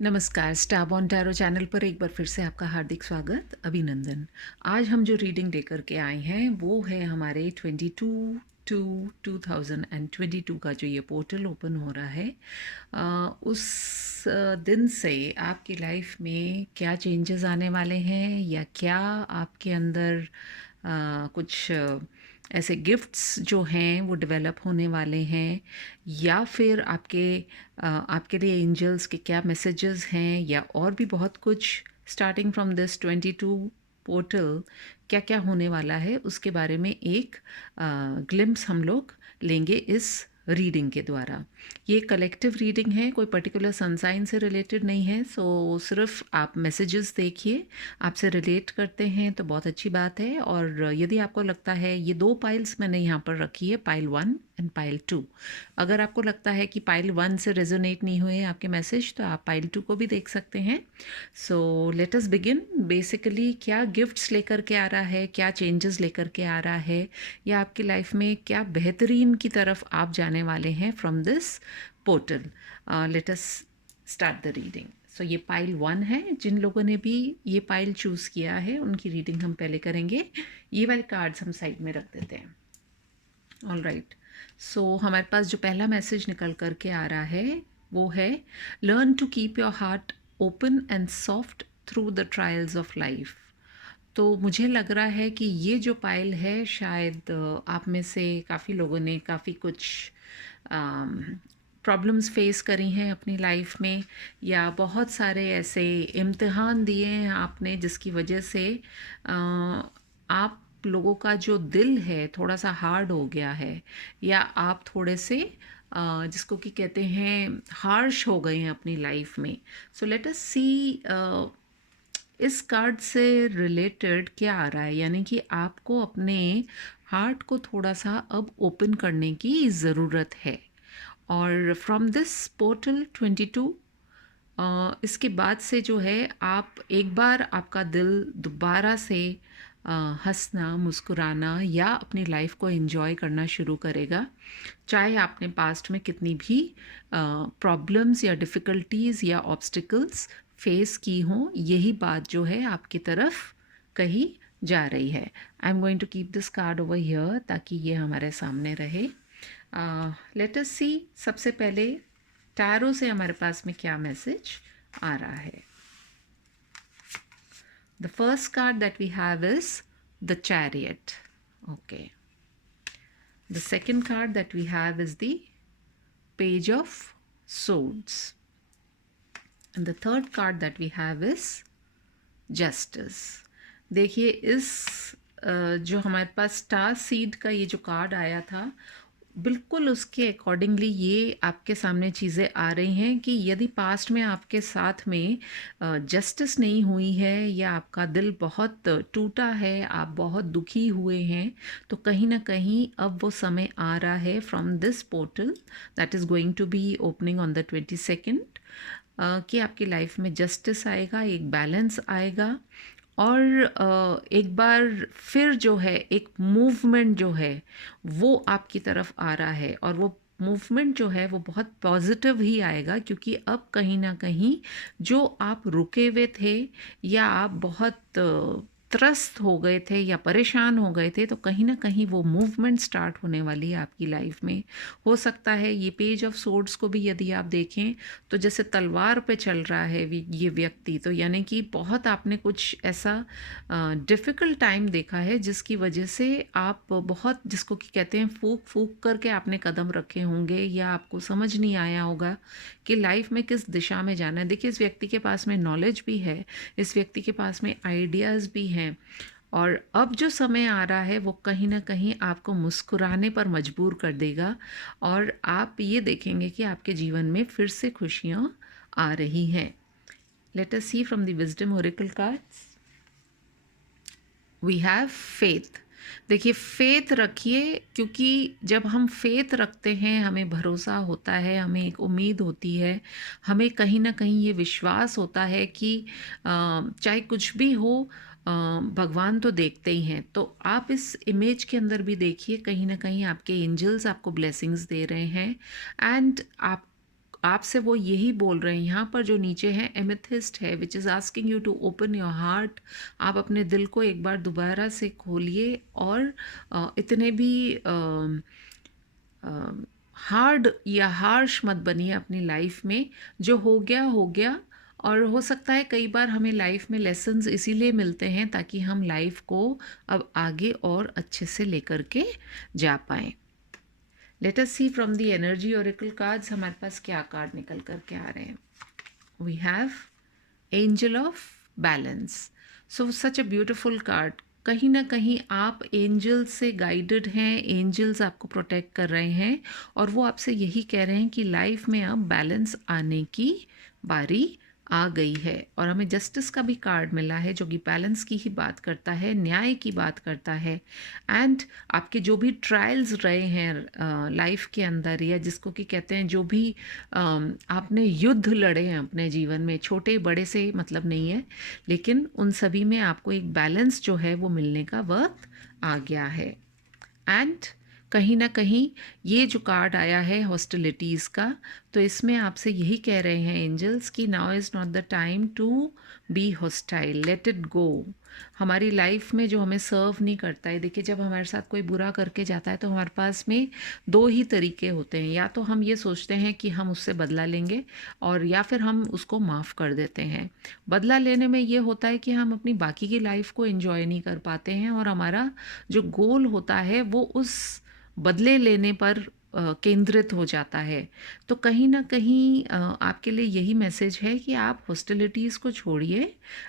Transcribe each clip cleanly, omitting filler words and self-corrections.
नमस्कार, स्टारबॉर्न tarot channel पर एक बार फिर से आपका हार्दिक स्वागत, अभिनंदन। आज हम जो रीडिंग लेकर के आए हैं वो है हमारे 22 टू 2022 का जो ये पोर्टल ओपन हो रहा है। उस दिन से आपकी लाइफ में क्या चेंजेस आने वाले हैं या क्या आपके अंदर कुछ ऐसे गिफ्ट्स जो हैं वो डेवलप होने वाले हैं, या फिर आपके लिए एंजल्स के क्या मैसेजेस हैं, या और भी बहुत कुछ स्टार्टिंग फ्रॉम दिस 22 पोर्टल क्या क्या होने वाला है उसके बारे में एक ग्लिम्स हम लोग लेंगे इस रीडिंग के द्वारा। ये कलेक्टिव रीडिंग है, कोई पर्टिकुलर सनसाइन से रिलेटेड नहीं है। सो सिर्फ आप मैसेजेस देखिए, आपसे रिलेट करते हैं तो बहुत अच्छी बात है। और यदि आपको लगता है, ये दो पाइल्स मैंने यहाँ पर रखी है, पाइल 1 एंड पाइल 2। अगर आपको लगता है कि पाइल 1 से रेजोनेट नहीं हुए आपके मैसेज तो आप पाइल 2 को भी देख सकते हैं। So let us begin. Basically क्या गिफ्ट्स लेकर के आ रहा है, क्या चेंजेस लेकर के आ रहा है, या आपकी लाइफ में क्या बेहतरीन की तरफ आप जाने वाले हैं from this portal. Let us start the reading. So ये पाइल 1 है। जिन लोगों ने भी ये पाइल चूज़ किया है उनकी रीडिंग हम पहले करेंगे। ये वाले कार्ड्स हम साइड में रख देते हैं। All right. सो हमारे पास जो पहला मैसेज निकल कर के आ रहा है वो है, learn to keep your heart open and soft through the trials of life. तो मुझे लग रहा है कि ये जो पाइल है शायद आप में से काफ़ी लोगों ने काफ़ी कुछ प्रॉब्लम्स फेस करी हैं अपनी लाइफ में, या बहुत सारे ऐसे इम्तिहान दिए हैं आपने जिसकी वजह से आप लोगों का जो दिल है थोड़ा सा हार्ड हो गया है, या आप थोड़े से जिसको कि कहते हैं हार्श हो गए हैं अपनी लाइफ में। सो लेट अस सी इस कार्ड से रिलेटेड क्या आ रहा है, यानी कि आपको अपने हार्ट को थोड़ा सा अब ओपन करने की ज़रूरत है। और फ्रॉम दिस पोर्टल 22 इसके बाद से जो है आप एक बार आपका दिल दोबारा से हंसना, मुस्कुराना या अपनी लाइफ को एंजॉय करना शुरू करेगा। चाहे आपने पास्ट में कितनी भी प्रॉब्लम्स या डिफ़िकल्टीज़ या ऑब्स्टिकल्स फेस की हों, यही बात जो है आपकी तरफ कही जा रही है। I am going to keep this card over here ताकि ये हमारे सामने रहे। लेट अस सी, सबसे पहले टैरो से हमारे पास में क्या मैसेज आ रहा है। The first card that we have is the chariot. Okay, the second card that we have is the page of swords, and the third card that we have is justice. देखिए इस जो हमारे पास star seed का ये जो card आया था, बिल्कुल उसके अकॉर्डिंगली ये आपके सामने चीज़ें आ रही हैं कि यदि पास्ट में आपके साथ में जस्टिस नहीं हुई है, या आपका दिल बहुत टूटा है, आप बहुत दुखी हुए हैं, तो कहीं ना कहीं अब वो समय आ रहा है from this portal that is going to be opening on the 22nd, कि आपकी लाइफ में जस्टिस आएगा, एक बैलेंस आएगा। और एक बार फिर जो है एक मूवमेंट जो है वो आपकी तरफ आ रहा है, और वो मूवमेंट जो है वो बहुत पॉजिटिव ही आएगा, क्योंकि अब कहीं ना कहीं जो आप रुके हुए थे, या आप बहुत त्रस्त हो गए थे या परेशान हो गए थे, तो कहीं ना कहीं वो मूवमेंट स्टार्ट होने वाली है आपकी लाइफ में। हो सकता है ये पेज ऑफ सोर्ड्स को भी यदि आप देखें तो जैसे तलवार पे चल रहा है ये व्यक्ति, तो यानी कि बहुत आपने कुछ ऐसा डिफ़िकल्ट टाइम देखा है जिसकी वजह से आप बहुत, जिसको कि कहते हैं फूक फूक करके आपने कदम रखे होंगे, या आपको समझ नहीं आया होगा कि लाइफ में किस दिशा में जाना है। देखिए इस व्यक्ति के पास में नॉलेज भी है, इस व्यक्ति के पास में आइडियाज़ भी हैं, और अब जो समय आ रहा है वो कहीं ना कहीं आपको मुस्कुराने पर मजबूर कर देगा, और आप ये देखेंगे कि आपके जीवन में फिर से खुशियाँ आ रही हैं। Let us see from the wisdom oracle cards. We have faith. देखिए फेथ रखिए, क्योंकि जब हम फेथ रखते हैं, हमें भरोसा होता है, हमें एक उम्मीद होती है, हमें कहीं ना कहीं ये विश्वास होता है कि चाहे कुछ भी हो, भगवान तो देखते ही हैं। तो आप इस इमेज के अंदर भी देखिए, कहीं ना कहीं आपके एंजल्स आपको ब्लेसिंग्स दे रहे हैं, एंड आप आपसे वो यही बोल रहे हैं। यहाँ पर जो नीचे है एमेथिस्ट है, which is asking you to open your heart. आप अपने दिल को एक बार दोबारा से खोलिए और इतने भी हार्ड या हार्श मत बनिए अपनी लाइफ में। जो हो गया हो गया। और हो सकता है कई बार हमें लाइफ में लेसन्स इसीलिए मिलते हैं ताकि हम लाइफ को अब आगे और अच्छे से लेकर के जा पाएँ। Let us see from the energy oracle cards हमारे पास क्या कार्ड निकल कर के आ रहे हैं। We have angel of balance. So such a beautiful card. कहीं ना कहीं आप एंजल्स से गाइडेड हैं, एंजल्स आपको प्रोटेक्ट कर रहे हैं और वो आपसे यही कह रहे हैं कि लाइफ में अब बैलेंस आने की बारी आ गई है। और हमें जस्टिस का भी कार्ड मिला है जो कि बैलेंस की ही बात करता है, न्याय की बात करता है। एंड आपके जो भी ट्रायल्स रहे हैं लाइफ के अंदर, या जिसको कि कहते हैं जो भी आपने युद्ध लड़े हैं अपने जीवन में, छोटे बड़े से मतलब नहीं है, लेकिन उन सभी में आपको एक बैलेंस जो है वो मिलने का वक्त आ गया है। एंड कहीं ना कहीं ये जो कार्ड आया है हॉस्टिलिटीज़ का, तो इसमें आपसे यही कह रहे हैं एंजल्स कि now is not the time to be hostile, let it go. हमारी लाइफ में जो हमें सर्व नहीं करता है, देखिए जब हमारे साथ कोई बुरा करके जाता है तो हमारे पास में दो ही तरीके होते हैं। या तो हम ये सोचते हैं कि हम उससे बदला लेंगे, और या फिर हम उसको माफ़ कर देते हैं। बदला लेने में ये होता है कि हम अपनी बाकी की लाइफ को एंजॉय नहीं कर पाते हैं और हमारा जो गोल होता है वो उस बदले लेने पर केंद्रित हो जाता है। तो कहीं ना कहीं आपके लिए यही मैसेज है कि आप हॉस्टिलिटीज़ को छोड़िए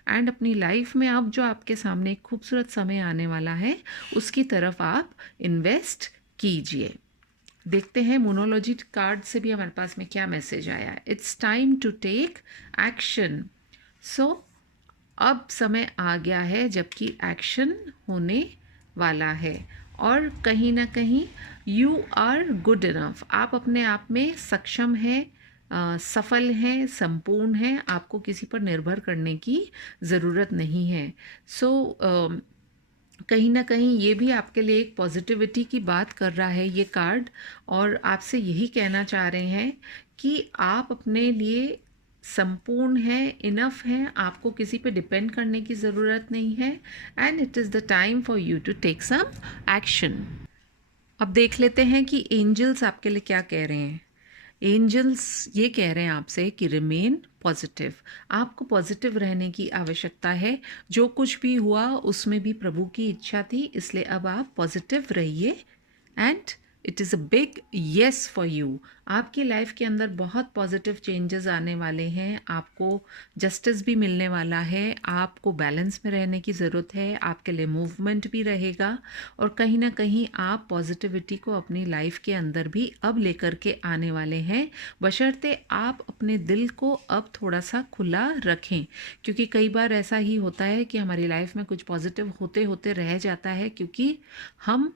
एंड अपनी लाइफ में अब जो आपके सामने एक खूबसूरत समय आने वाला है उसकी तरफ आप इन्वेस्ट कीजिए। देखते हैं मोनोलॉजी कार्ड से भी हमारे पास में क्या मैसेज आया है। It's time to take action. So अब समय आ गया है जबकि एक्शन होने वाला है और कहीं ना कहीं यू आर गुड इनफ। आप अपने आप में सक्षम हैं, सफल हैं, संपूर्ण हैं। आपको किसी पर निर्भर करने की ज़रूरत नहीं है। सो कहीं ना कहीं ये भी आपके लिए एक पॉजिटिविटी की बात कर रहा है ये कार्ड, और आपसे यही कहना चाह रहे हैं कि आप अपने लिए संपूर्ण हैं, इनफ हैं, आपको किसी पे डिपेंड करने की ज़रूरत नहीं है। And it is the time for you to take some action. अब देख लेते हैं कि एंजल्स आपके लिए क्या कह रहे हैं। एंजल्स ये कह रहे हैं आपसे कि रिमेन पॉजिटिव। आपको पॉजिटिव रहने की आवश्यकता है। जो कुछ भी हुआ उसमें भी प्रभु की इच्छा थी, इसलिए अब आप पॉजिटिव रहिए and it is a big yes for you. आपकी लाइफ के अंदर बहुत पॉजिटिव चेंजेस आने वाले हैं। आपको जस्टिस भी मिलने वाला है, आपको बैलेंस में रहने की ज़रूरत है, आपके लिए मूवमेंट भी रहेगा और कहीं ना कहीं आप पॉजिटिविटी को अपनी लाइफ के अंदर भी अब लेकर के आने वाले हैं, बशर्ते आप अपने दिल को अब थोड़ा सा खुला रखें। क्योंकि कई बार ऐसा ही होता है कि हमारी लाइफ में कुछ पॉजिटिव होते होते रह जाता है क्योंकि हम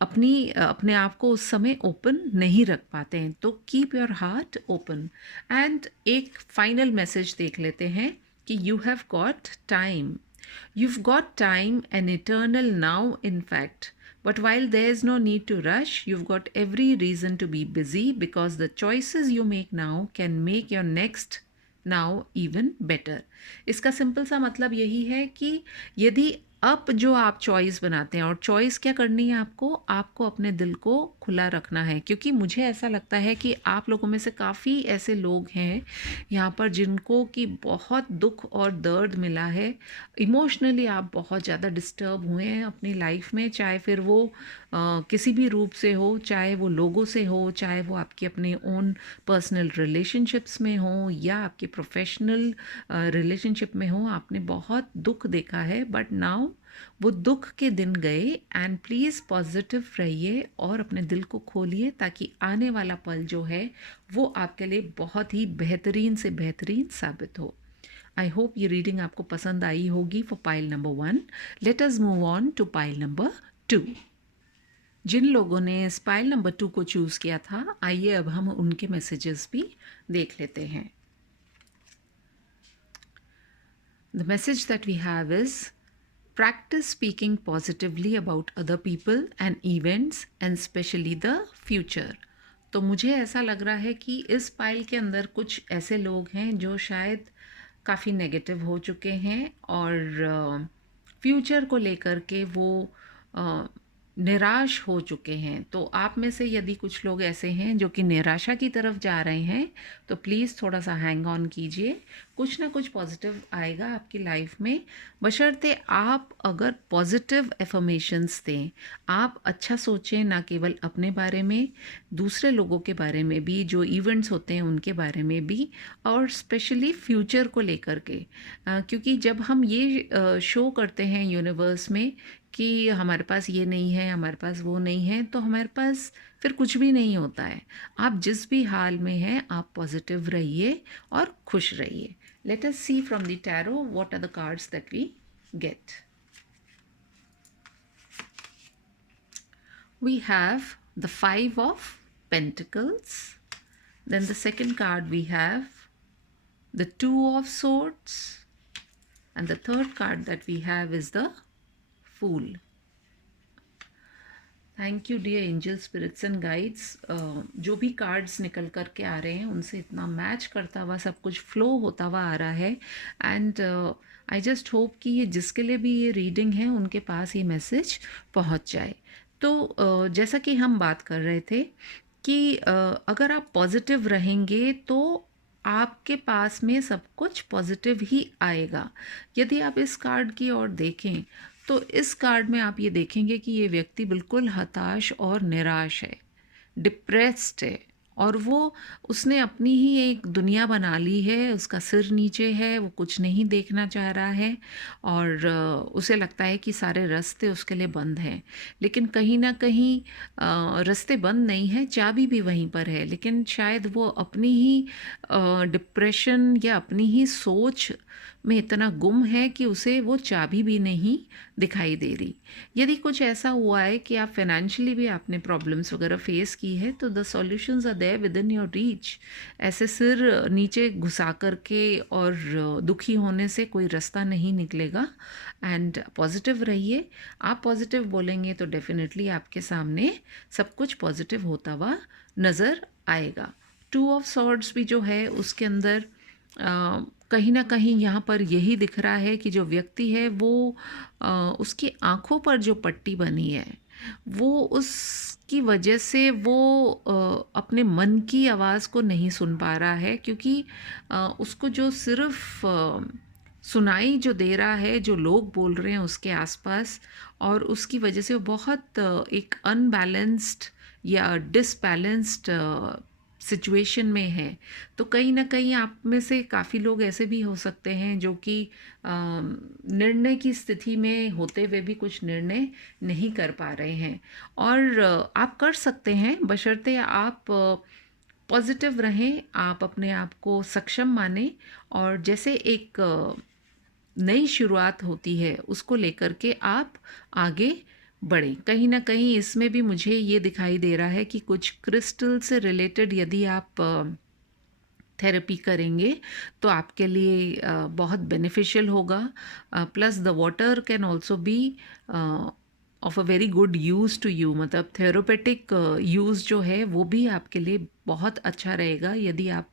अपने आप को उस समय ओपन नहीं रख पाते हैं। तो keep your heart open. And एक फाइनल मैसेज देख लेते हैं कि you have got time. You've got time, an eternal now, in fact. But while there's no need to rush, you've got every reason to be busy because the choices you make now can make your next now even better. इसका simple सा मतलब यही है कि यदि अब जो आप चॉइस बनाते हैं, और चॉइस क्या करनी है आपको अपने दिल को खुला रखना है। क्योंकि मुझे ऐसा लगता है कि आप लोगों में से काफ़ी ऐसे लोग हैं यहाँ पर जिनको कि बहुत दुख और दर्द मिला है। इमोशनली आप बहुत ज़्यादा डिस्टर्ब हुए हैं अपनी लाइफ में, चाहे फिर वो किसी भी रूप से हो, चाहे वो लोगों से हो, चाहे वो आपके अपने ओन पर्सनल रिलेशनशिप्स में हो या आपके प्रोफेशनल रिलेशनशिप में हो। आपने बहुत दुख देखा है, बट नाउ वो दुख के दिन गए। एंड प्लीज़ पॉजिटिव रहिए और अपने दिल को खोलिए ताकि आने वाला पल जो है वो आपके लिए बहुत ही बेहतरीन से बेहतरीन साबित हो। आई होप ये रीडिंग आपको पसंद आई होगी for pile number 1। Let us move on to pile number 2। जिन लोगों ने इस पाइल नंबर 2 को चूज़ किया था, आइए अब हम उनके मैसेजेस भी देख लेते हैं। The message that we have is practice speaking positively about other people and events and especially the future. तो मुझे ऐसा लग रहा है कि इस पाइल के अंदर कुछ ऐसे लोग हैं जो शायद काफ़ी नेगेटिव हो चुके हैं और फ्यूचर को लेकर के वो अ, निराश हो चुके हैं। तो आप में से यदि कुछ लोग ऐसे हैं जो कि निराशा की तरफ जा रहे हैं, तो प्लीज़ थोड़ा सा हैंग ऑन कीजिए। कुछ ना कुछ पॉजिटिव आएगा आपकी लाइफ में, बशर्ते आप अगर पॉजिटिव एफर्मेशंस दें, आप अच्छा सोचें, ना केवल अपने बारे में, दूसरे लोगों के बारे में भी, जो इवेंट्स होते हैं उनके बारे में भी, और स्पेशली फ्यूचर को लेकर के। क्योंकि जब हम ये शो करते हैं यूनिवर्स में कि हमारे पास ये नहीं है, हमारे पास वो नहीं है, तो हमारे पास फिर कुछ भी नहीं होता है। आप जिस भी हाल में हैं, आप पॉजिटिव रहिए और खुश रहिए। Let us see from the tarot what are the cards that we get. We have the Five of Pentacles. Then the second card we have the Two of Swords. And the third card that we have is the Fool. Thank you dear angel spirits and guides. जो भी cards निकल कर के आ रहे हैं उनसे इतना मैच करता हुआ सब कुछ फ्लो होता हुआ आ रहा है। एंड आई जस्ट होप कि ये जिसके लिए भी ये रीडिंग है उनके पास ये मैसेज पहुंच जाए। तो जैसा कि हम बात कर रहे थे कि अगर आप पॉजिटिव रहेंगे तो आपके पास में सब कुछ पॉजिटिव ही आएगा। यदि आप इस कार्ड की ओर देखें तो इस कार्ड में आप ये देखेंगे कि ये व्यक्ति बिल्कुल हताश और निराश है, डिप्रेस्ड है, और वो उसने अपनी ही एक दुनिया बना ली है, उसका सिर नीचे है, वो कुछ नहीं देखना चाह रहा है और उसे लगता है कि सारे रास्ते उसके लिए बंद हैं। लेकिन कहीं ना कहीं रास्ते बंद नहीं हैं, चाबी भी वहीं पर है, लेकिन शायद वो अपनी ही डिप्रेशन या अपनी ही सोच में इतना गुम है कि उसे वो चाबी भी नहीं दिखाई दे रही। यदि कुछ ऐसा हुआ है कि आप फाइनेंशियली भी आपने प्रॉब्लम्स वगैरह फेस की है, तो the solutions are there within your reach. ऐसे सिर नीचे घुसा करके और दुखी होने से कोई रास्ता नहीं निकलेगा। एंड पॉजिटिव रहिए। आप पॉजिटिव बोलेंगे तो डेफिनेटली आपके सामने सब कुछ पॉजिटिव होता हुआ नज़र आएगा। टू ऑफ सॉर्ड्स भी जो है उसके अंदर कहीं ना कहीं यहाँ पर यही दिख रहा है कि जो व्यक्ति है वो उसकी आँखों पर जो पट्टी बनी है वो उसकी वजह से वो अपने मन की आवाज़ को नहीं सुन पा रहा है, क्योंकि उसको जो सिर्फ सुनाई जो दे रहा है, जो लोग बोल रहे हैं उसके आसपास, और उसकी वजह से वो बहुत एक अनबैलेंस्ड या डिसबैलेंस्ड सिचुएशन में है। तो कहीं ना कहीं आप में से काफ़ी लोग ऐसे भी हो सकते हैं जो कि निर्णय की स्थिति में होते हुए भी कुछ निर्णय नहीं कर पा रहे हैं, और आप कर सकते हैं बशर्ते आप पॉजिटिव रहें, आप अपने आप को सक्षम माने, और जैसे एक नई शुरुआत होती है उसको लेकर के आप आगे बढ़ें। कहीं ना कहीं इसमें भी मुझे ये दिखाई दे रहा है कि कुछ क्रिस्टल से रिलेटेड यदि आप थेरेपी करेंगे तो आपके लिए बहुत बेनिफिशियल होगा। Plus the water can also be of a very good use to you, मतलब थेरोपेटिक यूज़ जो है वो भी आपके लिए बहुत अच्छा रहेगा। यदि आप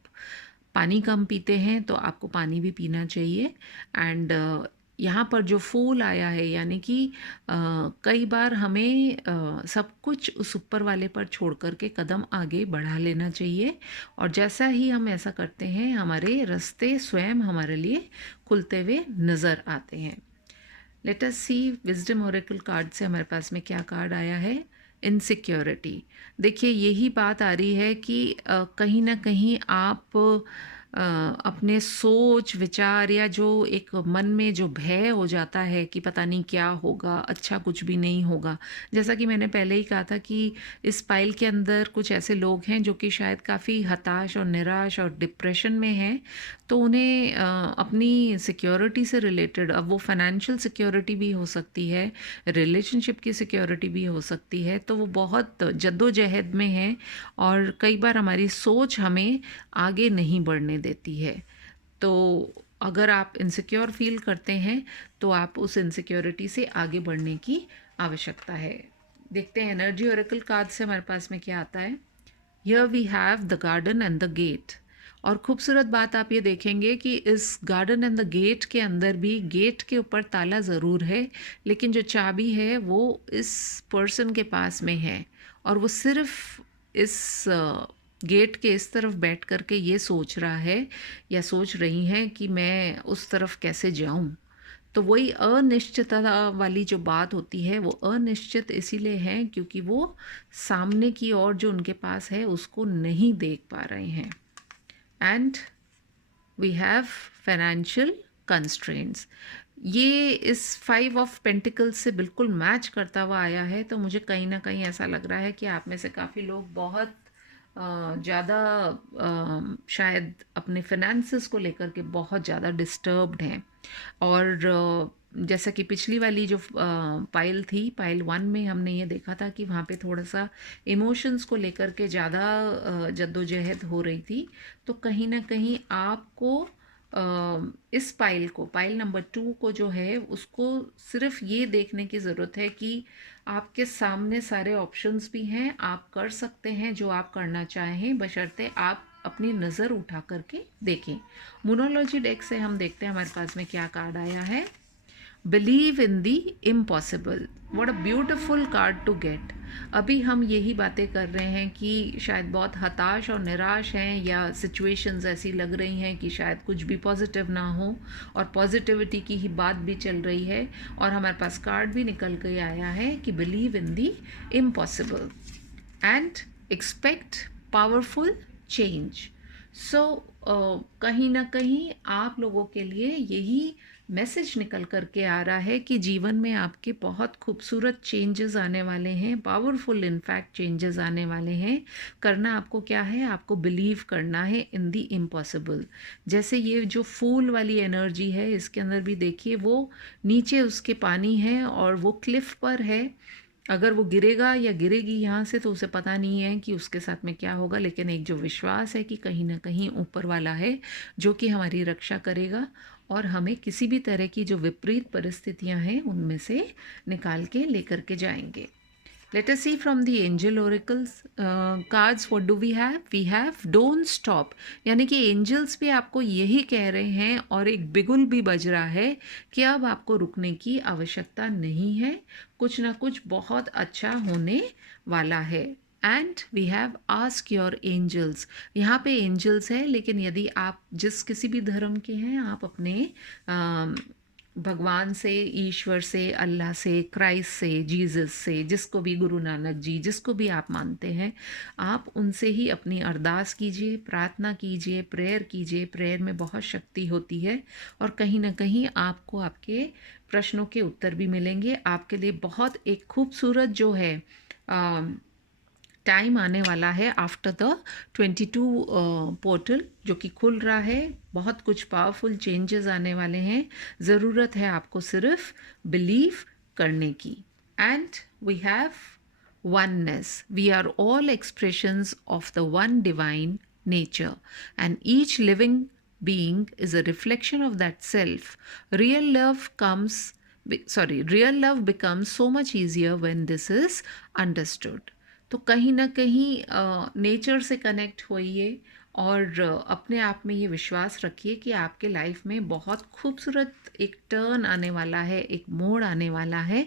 पानी कम पीते हैं तो आपको पानी भी पीना चाहिए। एंड यहाँ पर जो फूल आया है, यानी कि कई बार हमें सब कुछ उस ऊपर वाले पर छोड़ कर के कदम आगे बढ़ा लेना चाहिए, और जैसा ही हम ऐसा करते हैं हमारे रास्ते स्वयं हमारे लिए खुलते हुए नज़र आते हैं। लेट अस सी विजडम ओरेकल कार्ड से हमारे पास में क्या कार्ड आया है। इनसिक्योरिटी। देखिए यही बात आ रही है कि कहीं ना कहीं आप अपने सोच विचार या जो एक मन में जो भय हो जाता है कि पता नहीं क्या होगा, अच्छा कुछ भी नहीं होगा। जैसा कि मैंने पहले ही कहा था कि इस पाइल के अंदर कुछ ऐसे लोग हैं जो कि शायद काफ़ी हताश और निराश और डिप्रेशन में हैं, तो उन्हें अपनी सिक्योरिटी से रिलेटेड, अब वो फाइनेंशियल सिक्योरिटी भी हो सकती है, रिलेशनशिप की सिक्योरिटी भी हो सकती है, तो वो बहुत जद्दोजहद में है, और कई बार हमारी सोच हमें आगे नहीं बढ़ने देती है। तो अगर आप इनसिक्योर फील करते हैं तो आप उस इनसिक्योरिटी से आगे बढ़ने की आवश्यकता है। देखते हैं एनर्जी ओरेकल कार्ड से हमारे पास में क्या आता है। Here we have the garden and the gate. और खूबसूरत बात आप ये देखेंगे कि इस गार्डन एंड द गेट के अंदर भी गेट के ऊपर ताला ज़रूर है, लेकिन जो चाबी है वो इस पर्सन के पास में है, और वो सिर्फ इस गेट के इस तरफ बैठ कर के ये सोच रहा है या सोच रही हैं कि मैं उस तरफ कैसे जाऊं। तो वही अनिश्चितता वाली जो बात होती है, वो अनिश्चित इसीलिए है क्योंकि वो सामने की ओर जो उनके पास है उसको नहीं देख पा रहे हैं। And we have financial constraints. ये इस 5 ऑफ पेंटिकल्स से बिल्कुल मैच करता हुआ आया है, तो मुझे कहीं ना कहीं ऐसा लग रहा है कि आप में से काफ़ी लोग बहुत ज़्यादा शायद अपने फिनेंसेस को लेकर के बहुत ज़्यादा डिस्टर्ब्ड हैं। और जैसा कि पिछली वाली जो पाइल थी, पाइल 1 में हमने ये देखा था कि वहाँ पे थोड़ा सा इमोशंस को लेकर के ज़्यादा जद्दोजहद हो रही थी। तो कहीं ना कहीं आपको इस पाइल को, पाइल नंबर 2 को जो है उसको सिर्फ ये देखने की ज़रूरत है कि आपके सामने सारे ऑप्शंस भी हैं, आप कर सकते हैं जो आप करना चाहें, बशर्ते आप अपनी नज़र उठा करके देखें। मोनोलॉजी डेक से हम देखते हैं हमारे पास में क्या कार्ड आया है। Believe in the impossible. What a beautiful card to get. अभी हम यही बातें कर रहे हैं कि शायद बहुत हताश और निराश हैं, या सिचुएशंस ऐसी लग रही हैं कि शायद कुछ भी पॉजिटिव ना हो, और पॉजिटिविटी की ही बात भी चल रही है, और हमारे पास कार्ड भी निकल के आया है कि believe in the impossible and expect powerful change. So कहीं ना कहीं आप लोगों के लिए यही मैसेज निकल कर के आ रहा है कि जीवन में आपके बहुत खूबसूरत चेंजेस आने वाले हैं, पावरफुल इनफैक्ट चेंजेस आने वाले हैं। करना आपको क्या है, आपको बिलीव करना है इन दी इम्पॉसिबल। जैसे ये जो फूल वाली एनर्जी है, इसके अंदर भी देखिए वो नीचे उसके पानी है और वो क्लिफ पर है। अगर वो गिरेगा या गिरेगी यहाँ से तो उसे पता नहीं है कि उसके साथ में क्या होगा, लेकिन एक जो विश्वास है कि कहीं ना कहीं ऊपर वाला है जो कि हमारी रक्षा करेगा और हमें किसी भी तरह की जो विपरीत परिस्थितियां हैं उनमें से निकाल के लेकर के जाएंगे। Let us see from the angel oracles cards. What do we have? We have don't stop. यानी कि एंजल्स भी आपको यही कह रहे हैं, और एक बिगुल भी बज रहा है कि अब आपको रुकने की आवश्यकता नहीं है, कुछ ना कुछ बहुत अच्छा होने वाला है। And we have ask your angels. यहाँ पे एंजल्स है, लेकिन यदि आप जिस किसी भी धर्म के हैं, आप अपने भगवान से, ईश्वर से, अल्लाह से, क्राइस्ट से, जीसस से, जिसको भी, गुरु नानक जी, जिसको भी आप मानते हैं, आप उनसे ही अपनी अरदास कीजिए, प्रार्थना कीजिए, प्रेयर कीजिए। प्रेयर में बहुत शक्ति होती है, और कहीं ना कहीं आपको आपके प्रश्नों के उत्तर भी मिलेंगे। आपके लिए बहुत एक खूबसूरत जो है टाइम आने वाला है आफ्टर द 22 पोर्टल जो कि खुल रहा है। बहुत कुछ पावरफुल चेंजेस आने वाले हैं। ज़रूरत है आपको सिर्फ बिलीव करने की। And we have oneness. We are all expressions of the one divine nature, and each living being is a reflection of that self. Real love comes, real love becomes so much easier when this is understood. तो कहीं ना कहीं nature से connect होइए, और अपने आप में ये विश्वास रखिए कि आपके लाइफ में बहुत खूबसूरत एक टर्न आने वाला है, एक मोड़ आने वाला है।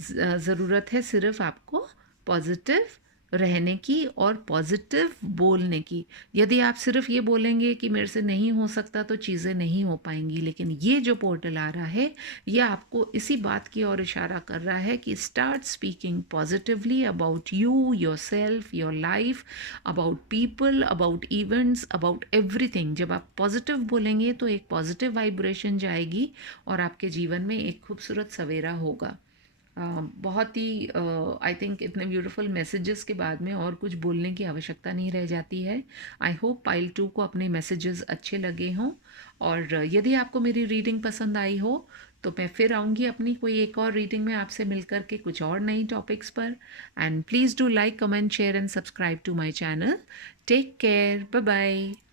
ज़रूरत है सिर्फ आपको पॉजिटिव रहने की और पॉजिटिव बोलने की। यदि आप सिर्फ ये बोलेंगे कि मेरे से नहीं हो सकता, तो चीज़ें नहीं हो पाएंगी। लेकिन ये जो पोर्टल आ रहा है, ये आपको इसी बात की ओर इशारा कर रहा है कि start speaking positively about you, your self, your life, about people, about events, about everything. जब आप पॉजिटिव बोलेंगे तो एक पॉजिटिव वाइब्रेशन जाएगी और आपके जीवन में एक खूबसूरत सवेरा होगा। बहुत ही आई थिंक इतने ब्यूटीफुल मैसेजेस के बाद में और कुछ बोलने की आवश्यकता नहीं रह जाती है। आई होप पाइल 2 को अपने मैसेजेस अच्छे लगे हों, और यदि आपको मेरी रीडिंग पसंद आई हो तो मैं फिर आऊँगी अपनी कोई एक और रीडिंग में आपसे मिलकर के कुछ और नई टॉपिक्स पर। And please do like, comment, share and subscribe to my channel. Take care, bye bye.